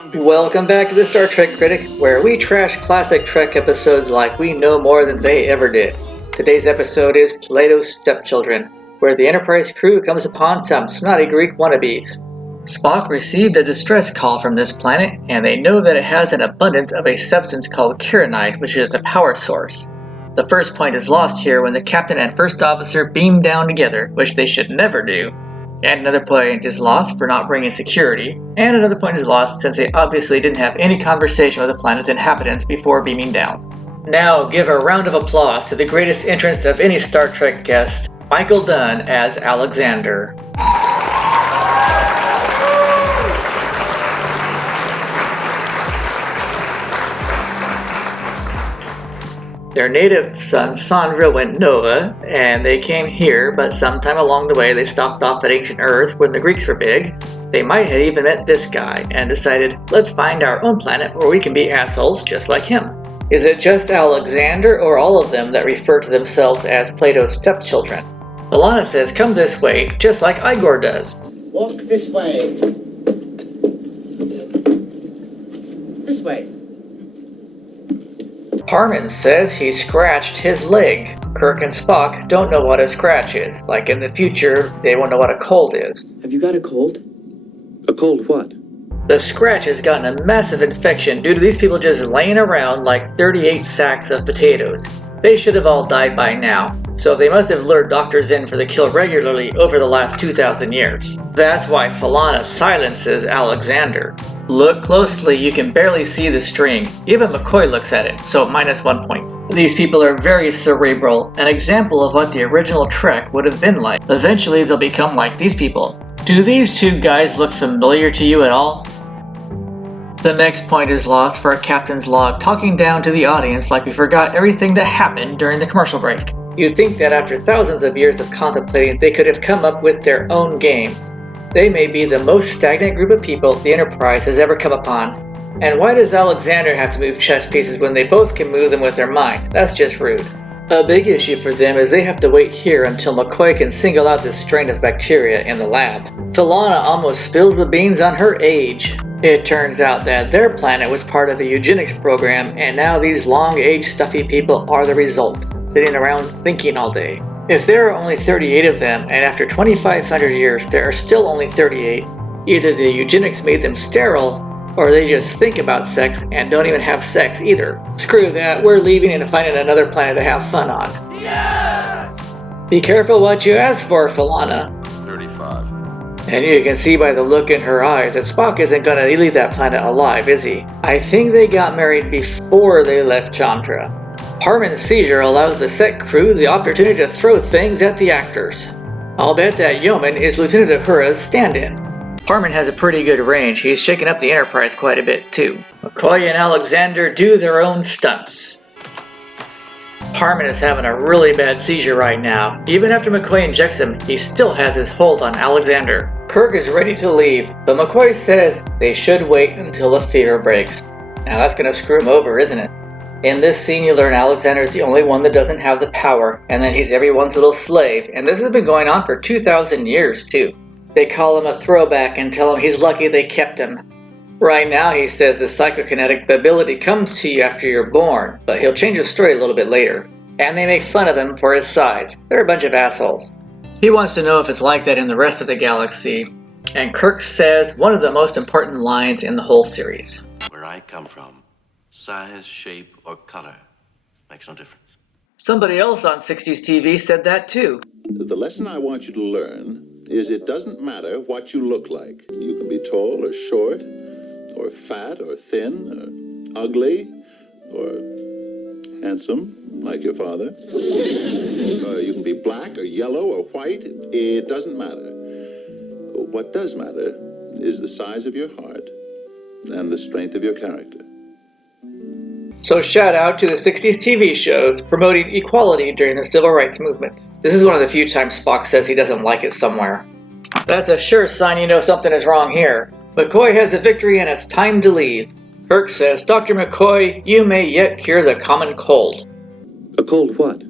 Welcome back to the Star Trek Critic, where we trash classic Trek episodes like we know more than they ever did. Today's episode is Plato's Stepchildren, where the Enterprise crew comes upon some snotty Greek wannabes. Spock received a distress call from this planet, and they know that it has an abundance of a substance called kyanite, which is a power source. The first point is lost here when the captain and first officer beam down together, which they should never do. And another point is lost for not bringing security, and another point is lost since they obviously didn't have any conversation with the planet's inhabitants before beaming down. Now give a round of applause to the greatest entrance of any Star Trek guest, Michael Dunn as Alexander. Their native son Sandra went Nova, and they came here, but sometime along the way they stopped off at ancient Earth when the Greeks were big. They might have even met this guy, and decided, let's find our own planet where we can be assholes just like him. Is it just Alexander or all of them that refer to themselves as Plato's stepchildren? B'Elanna says, come this way, just like Igor does. Walk this way. This way. Harmon says he scratched his leg. Kirk and Spock don't know what a scratch is. Like in the future, they won't know what a cold is. Have you got a cold? A cold what? The scratch has gotten a massive infection due to these people just laying around like 38 sacks of potatoes. They should have all died by now, so they must have lured doctors in for the kill regularly over the last 2,000 years. That's why B'Elanna silences Alexander. Look closely, you can barely see the string. Even McCoy looks at it, so -1 point. These people are very cerebral, an example of what the original Trek would have been like. Eventually they'll become like these people. Do these two guys look familiar to you at all? The next point is lost for a captain's log talking down to the audience like we forgot everything that happened during the commercial break. You'd think that after thousands of years of contemplating, they could have come up with their own game. They may be the most stagnant group of people the Enterprise has ever come upon. And why does Alexander have to move chess pieces when they both can move them with their mind? That's just rude. A big issue for them is they have to wait here until McCoy can single out this strain of bacteria in the lab. B'Elanna almost spills the beans on her age. It turns out that their planet was part of a eugenics program, and now these long-aged stuffy people are the result, sitting around thinking all day. If there are only 38 of them, and after 2,500 years there are still only 38, either the eugenics made them sterile, or they just think about sex and don't even have sex either. Screw that, we're leaving and finding another planet to have fun on. Yes! Be careful what you ask for, B'Elanna. 35. And you can see by the look in her eyes that Spock isn't gonna leave that planet alive, is he? I think they got married before they left Chandra. Harmon's seizure allows the set crew the opportunity to throw things at the actors. I'll bet that Yeoman is Lieutenant Uhura's stand-in. Harmon has a pretty good range. He's shaken up the Enterprise quite a bit too. McCoy and Alexander do their own stunts. Harmon is having a really bad seizure right now. Even after McCoy injects him, he still has his hold on Alexander. Kirk is ready to leave, but McCoy says they should wait until the fever breaks. Now that's gonna screw him over, isn't it? In this scene you learn Alexander is the only one that doesn't have the power, and that he's everyone's little slave, and this has been going on for 2,000 years too. They call him a throwback and tell him he's lucky they kept him. Right now he says the psychokinetic ability comes to you after you're born, but he'll change his story a little bit later. And they make fun of him for his size. They're a bunch of assholes. He wants to know if it's like that in the rest of the galaxy. And Kirk says one of the most important lines in the whole series. Where I come from, size, shape, or color makes no difference. Somebody else on 60s TV said that too. The lesson I want you to learn is it doesn't matter what you look like. You can be tall or short, or fat or thin, or ugly, or handsome, like your father. You can be black or yellow or white. It doesn't matter. What does matter is the size of your heart and the strength of your character. So shout out to the 60s TV shows promoting equality during the civil rights movement. This is one of the few times Spock says he doesn't like it somewhere. That's a sure sign you know something is wrong here. McCoy has a victory and it's time to leave. Kirk says, Dr. McCoy, you may yet cure the common cold. A cold what?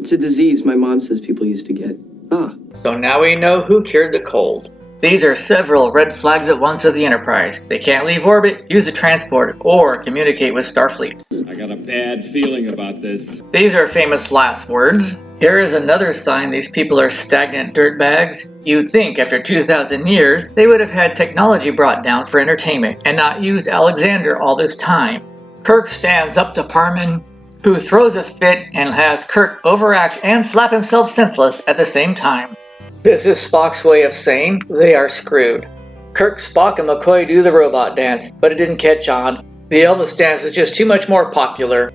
It's a disease my mom says people used to get. Ah. So now we know who cured the cold. These are several red flags at once with the Enterprise. They can't leave orbit, use a transport, or communicate with Starfleet. I got a bad feeling about this. These are famous last words. Here is another sign these people are stagnant dirtbags. You'd think after 2,000 years, they would have had technology brought down for entertainment and not used Alexander all this time. Kirk stands up to Parman, who throws a fit and has Kirk overact and slap himself senseless at the same time. This is Spock's way of saying they are screwed. Kirk, Spock, and McCoy do the robot dance, but it didn't catch on. The Elvis dance is just too much more popular.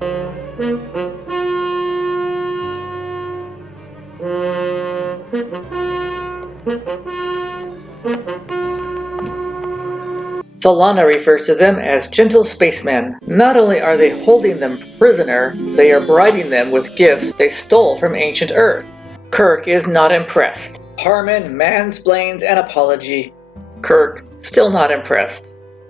Philana refers to them as gentle spacemen. Not only are they holding them prisoner, they are bribing them with gifts they stole from ancient Earth. Kirk is not impressed. Parman mansplains an apology. Kirk still not impressed.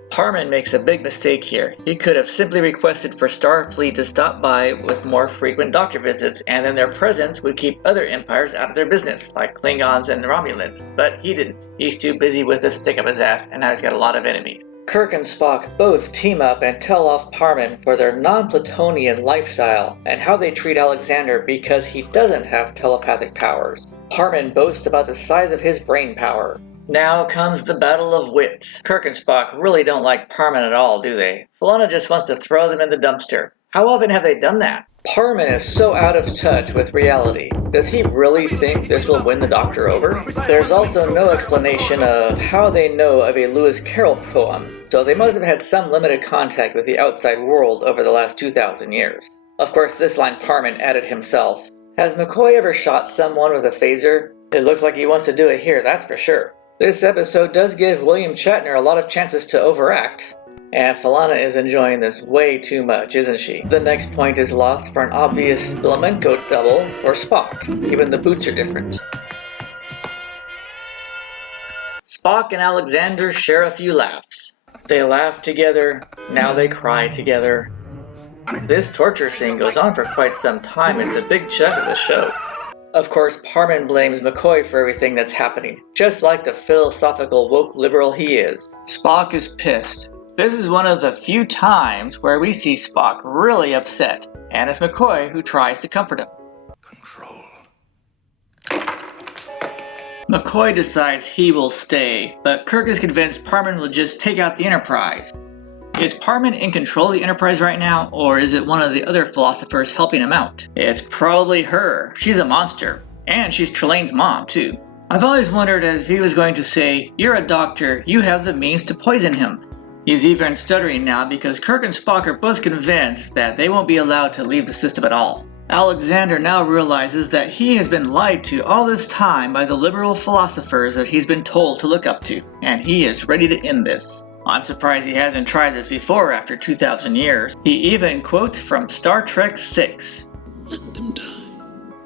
Parman makes a big mistake here. He could have simply requested for Starfleet to stop by with more frequent doctor visits, and then their presence would keep other empires out of their business, like Klingons and Romulans. But he didn't. He's too busy with the stick up his ass, and now he's got a lot of enemies. Kirk and Spock both team up and tell off Parman for their non-Plutonian lifestyle and how they treat Alexander because he doesn't have telepathic powers. Parman boasts about the size of his brain power. Now comes the battle of wits. Kirk and Spock really don't like Parman at all, do they? Philana just wants to throw them in the dumpster. How often have they done that? Parman is so out of touch with reality. Does he really think this will win the Doctor over? There's also no explanation of how they know of a Lewis Carroll poem, so they must have had some limited contact with the outside world over the last 2,000 years. Of course, this line Parman added himself. Has McCoy ever shot someone with a phaser? It looks like he wants to do it here, that's for sure. This episode does give William Shatner a lot of chances to overact. And Philana is enjoying this way too much, isn't she? The next point is lost for an obvious flamenco double for Spock. Even the boots are different. Spock and Alexander share a few laughs. They laugh together, now they cry together. This torture scene goes on for quite some time. It's a big chunk of the show. Of course, Parman blames McCoy for everything that's happening, just like the philosophical woke liberal he is. Spock is pissed. This is one of the few times where we see Spock really upset, and it's McCoy who tries to comfort him. Control. McCoy decides he will stay, but Kirk is convinced Parman will just take out the Enterprise. Is Parman in control of the Enterprise right now, or is it one of the other philosophers helping him out? It's probably her. She's a monster. And she's Trelane's mom, too. I've always wondered if he was going to say, "You're a doctor, you have the means to poison him." He's even stuttering now because Kirk and Spock are both convinced that they won't be allowed to leave the system at all. Alexander now realizes that he has been lied to all this time by the liberal philosophers that he's been told to look up to, and he is ready to end this. I'm surprised he hasn't tried this before after 2,000 years. He even quotes from Star Trek VI. Let them die.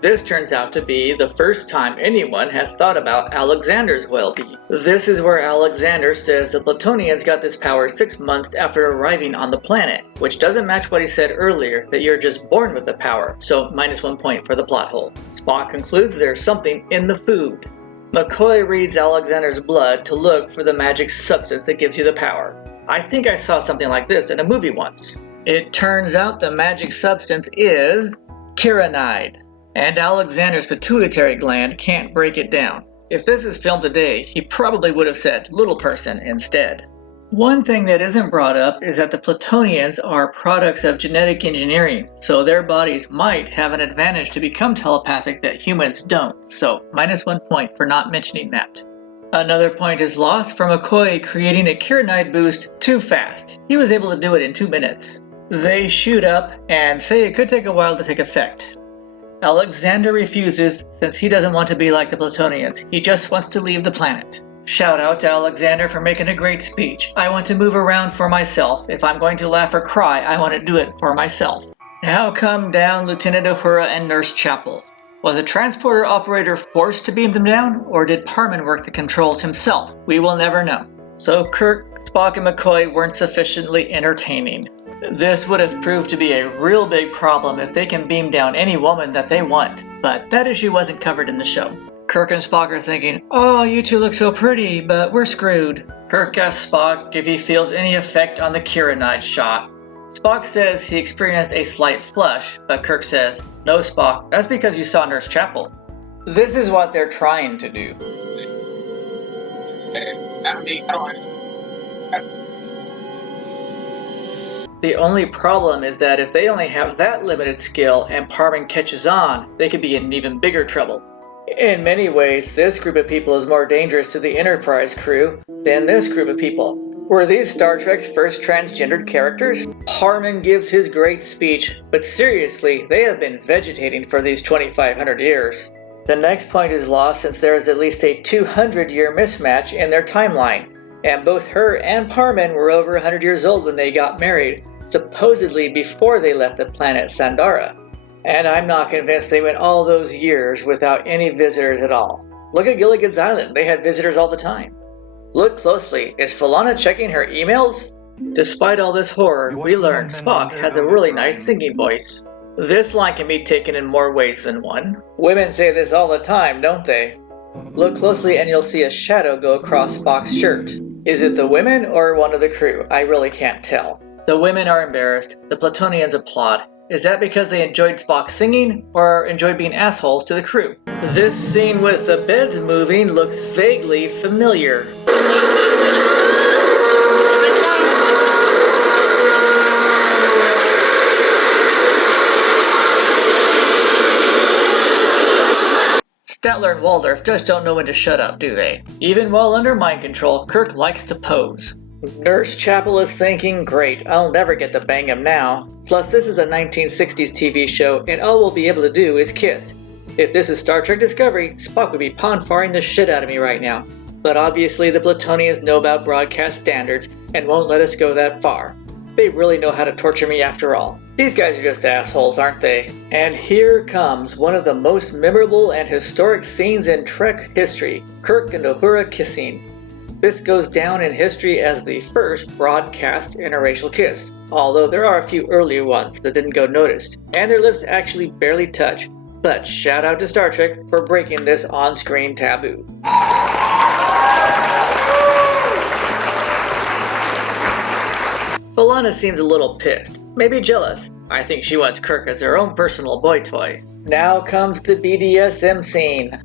This turns out to be the first time anyone has thought about Alexander's well-being. This is where Alexander says the Plutonians got this power 6 months after arriving on the planet, which doesn't match what he said earlier that you're just born with the power, so -1 point for the plot hole. Spock concludes there's something in the food. McCoy reads Alexander's blood to look for the magic substance that gives you the power. I think I saw something like this in a movie once. It turns out the magic substance is kyanide, and Alexander's pituitary gland can't break it down. If this is filmed today, he probably would have said little person instead. One thing that isn't brought up is that the Plutonians are products of genetic engineering, so their bodies might have an advantage to become telepathic that humans don't, so -1 point for not mentioning that. Another point is lost for McCoy creating a kyanide boost too fast. He was able to do it in 2 minutes. They shoot up and say it could take a while to take effect. Alexander refuses since he doesn't want to be like the Plutonians, he just wants to leave the planet. Shout out to Alexander for making a great speech. I want to move around for myself. If I'm going to laugh or cry, I want to do it for myself. How come down Lieutenant Uhura and Nurse Chapel? Was a transporter operator forced to beam them down, or did Parman work the controls himself? We will never know. So Kirk, Spock, and McCoy weren't sufficiently entertaining. This would have proved to be a real big problem if they can beam down any woman that they want, but that issue wasn't covered in the show. Kirk and Spock are thinking, "Oh, you two look so pretty, but we're screwed." Kirk asks Spock if he feels any effect on the Kieranide shot. Spock says he experienced a slight flush, but Kirk says, "No, Spock, that's because you saw Nurse Chapel." This is what they're trying to do. The only problem is that if they only have that limited skill and Parman catches on, they could be in even bigger trouble. In many ways, this group of people is more dangerous to the Enterprise crew than this group of people. Were these Star Trek's first transgendered characters? Parman gives his great speech, but seriously, they have been vegetating for these 2,500 years. The next point is lost since there is at least a 200-year mismatch in their timeline, and both her and Parman were over 100 years old when they got married, supposedly before they left the planet Sandara. And I'm not convinced they went all those years without any visitors at all. Look at Gilligan's Island, they had visitors all the time. Look closely, is Philana checking her emails? Despite all this horror, we learn Spock has a really nice singing voice. This line can be taken in more ways than one. Women say this all the time, don't they? Look closely and you'll see a shadow go across Spock's shirt. Is it the women or one of the crew? I really can't tell. The women are embarrassed, the Platonians applaud. Is that because they enjoyed Spock singing or enjoyed being assholes to the crew? This scene with the beds moving looks vaguely familiar. Statler and Waldorf just don't know when to shut up, do they? Even while under mind control, Kirk likes to pose. Nurse Chapel is thinking, great, I'll never get to bang him now. Plus, this is a 1960s TV show, and all we'll be able to do is kiss. If this is Star Trek Discovery, Spock would be pon-farring the shit out of me right now. But obviously the Platonians know about broadcast standards and won't let us go that far. They really know how to torture me after all. These guys are just assholes, aren't they? And here comes one of the most memorable and historic scenes in Trek history, Kirk and Uhura kissing. This goes down in history as the first broadcast interracial kiss, although there are a few earlier ones that didn't go noticed, and their lips actually barely touch. But shout out to Star Trek for breaking this on-screen taboo. Philana seems a little pissed, maybe jealous. I think she wants Kirk as her own personal boy toy. Now comes the BDSM scene.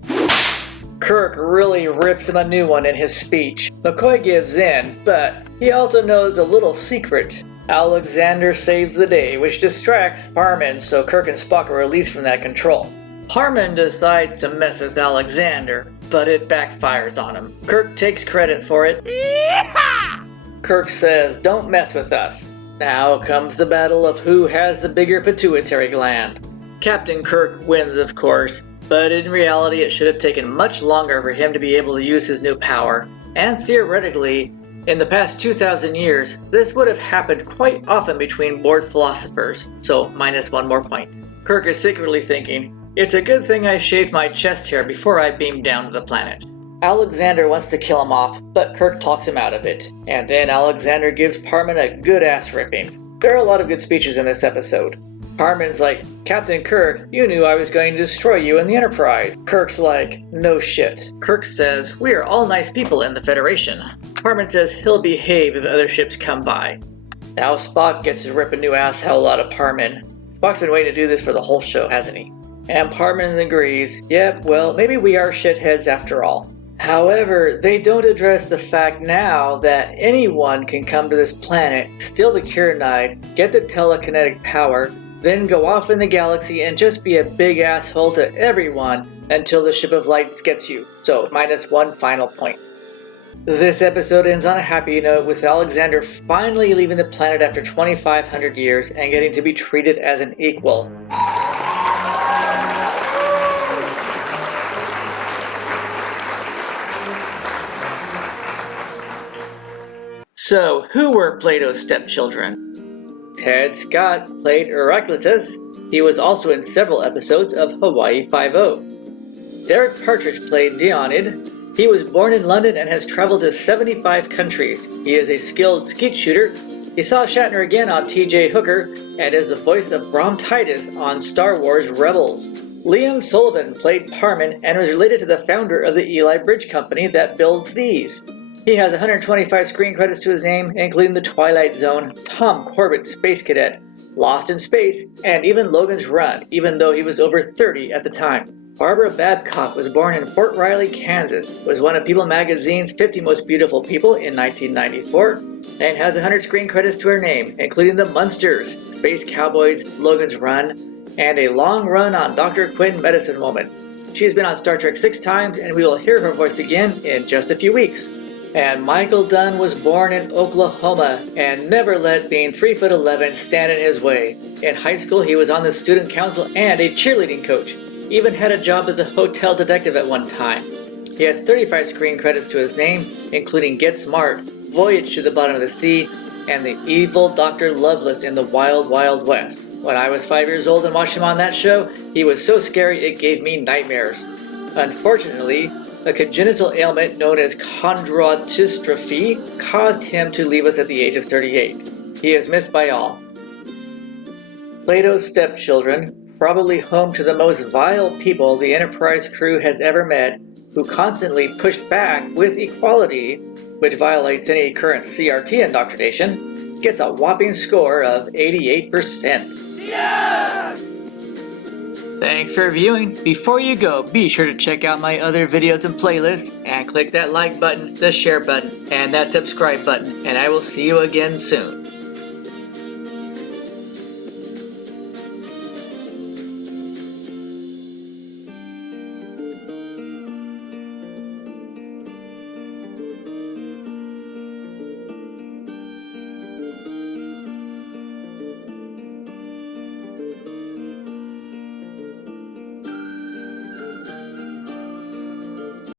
Kirk really rips him a new one in his speech. McCoy gives in, but he also knows a little secret. Alexander saves the day, which distracts Parman, so Kirk and Spock are released from that control. Parman decides to mess with Alexander, but it backfires on him. Kirk takes credit for it. Yeehaw! Kirk says, "Don't mess with us." Now comes the battle of who has the bigger pituitary gland. Captain Kirk wins, of course, but in reality it should have taken much longer for him to be able to use his new power, and theoretically, in the past 2,000 years, this would have happened quite often between bored philosophers, so minus one more point. Kirk is secretly thinking, it's a good thing I shaved my chest hair before I beamed down to the planet. Alexander wants to kill him off, but Kirk talks him out of it. And then Alexander gives Parman a good ass ripping. There are a lot of good speeches in this episode. Parman's like, "Captain Kirk, you knew I was going to destroy you in the Enterprise." Kirk's like, "No shit." Kirk says, "We are all nice people in the Federation." Parman says he'll behave if other ships come by. Now Spock gets to rip a new asshole out of Parman. Spock's been waiting to do this for the whole show, hasn't he? And Parman agrees, yep, well, maybe we are shitheads after all. However, they don't address the fact now that anyone can come to this planet, steal the Kieranide, get the telekinetic power, then go off in the galaxy and just be a big asshole to everyone until the Ship of Lights gets you. So, minus one final point. This episode ends on a happy note with Alexander finally leaving the planet after 2,500 years and getting to be treated as an equal. So, who were Plato's stepchildren? Ted Scott played Heraclitus. He was also in several episodes of Hawaii Five-0. Derek Partridge played Dionyd. He was born in London and has traveled to 75 countries. He is a skilled skeet shooter. He saw Shatner again on T.J. Hooker and is the voice of Brom Titus on Star Wars Rebels. Liam Sullivan played Parman and was related to the founder of the Eli Bridge Company that builds these. He has 125 screen credits to his name, including The Twilight Zone, Tom Corbett Space Cadet, Lost in Space, and even Logan's Run, even though he was over 30 at the time. Barbara Babcock was born in Fort Riley, Kansas, was one of People magazine's 50 Most Beautiful People in 1994, and has 100 screen credits to her name, including The Munsters, Space Cowboys, Logan's Run, and a long run on Dr. Quinn Medicine Woman. She's been on Star Trek 6 times, and we will hear her voice again in just a few weeks. And Michael Dunn was born in Oklahoma and never let being 3'11" stand in his way. In high school, he was on the student council and a cheerleading coach. Even had a job as a hotel detective at one time. He has 35 screen credits to his name, including Get Smart, Voyage to the Bottom of the Sea, and the evil Dr. Loveless in the Wild Wild West. When I was 5 years old and watched him on that show, he was so scary it gave me nightmares. Unfortunately, a congenital ailment known as chondrodystrophy caused him to leave us at the age of 38. He is missed by all. Plato's Stepchildren, probably home to the most vile people the Enterprise crew has ever met, who constantly pushed back with equality, which violates any current CRT indoctrination, gets a whopping score of 88%. Yes! Thanks for viewing. Before you go, be sure to check out my other videos and playlists, and click that like button, the share button, and that subscribe button, and I will see you again soon.